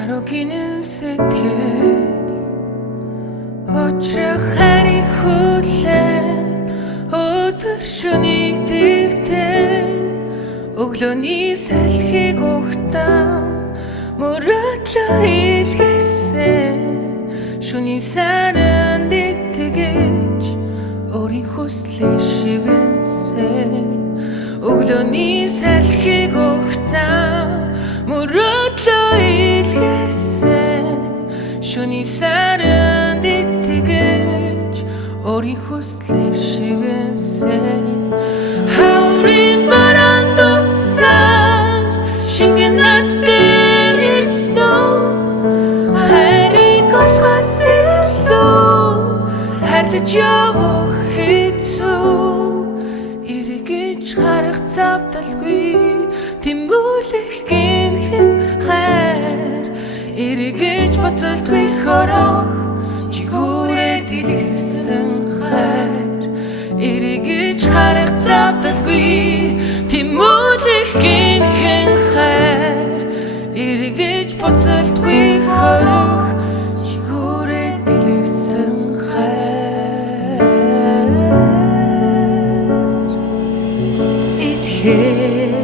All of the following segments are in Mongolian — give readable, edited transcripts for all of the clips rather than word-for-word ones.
Яруугийн сэтгэл очих хариг хүлээн өдөр шөнийг дэвтэн өглөөний салхийг ухтаа мөрөдлөө илгээсэн шөнийн саранд итгэж өөрийн хүслээ шивэнсэн өглөөний салхийг ухтаа мөрөдлөө илгээсэн шөнийн саранд итгэж өөрийн хүслээ шивэнсэн хаврын бараан дусал шингэн над дээр ирсэн хайрыг олохоос илүү хайрлаж явах хэцүү эргэж харах завдалгүй тэмүүлэх гинхэн хайр эргэж буцалтгүй хорох чигүүрээ дэлгэсэн хайр эргэж харах завдалгүй тэмүүлэх гинхэн хайр эргэж буцалтгүй хорох чигүүрээ дэлгэсэн хайр итгэл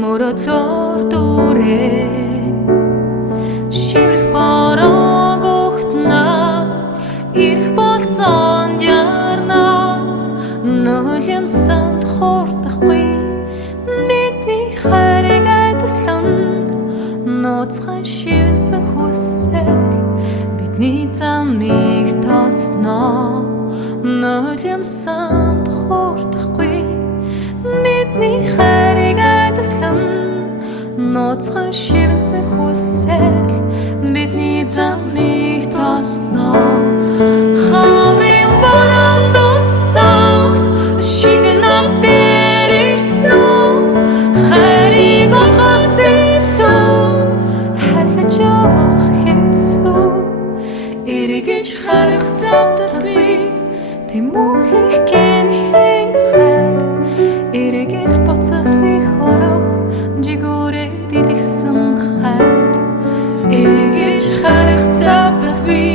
мөрөдлөөр дүүрэн шиврэх борог ухтнаа ирэх болцоонд ярна нулимсанд хурдахгүй бидний хайрыг айдаслан нууцхан шивсэн хүсэл бидний замыг тосноо нулимсанд хурдахгүй бидний хайрыг айдаслан нууцхан шивсэн хүсэл бидний замыг тосноо хаврын бараан дусалд шингэн над дээр ирсэн хайрыг олохоос илүү хайрлаж явах хэцүү эргэж харах завдалгүй тэмүүлэх гинхэн хайр эргэж буцалтгүй хорох жигүүрээ дэлгэсэн хайр эргэж харах завдалгүй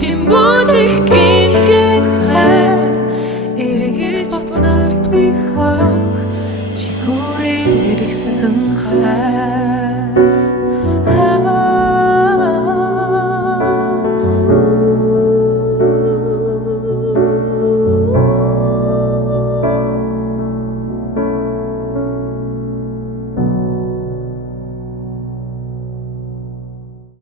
тэмүүлэх гинхэн хайр эргэж буцалтгүй хорох жигүүрээ дэлгэсэн хайр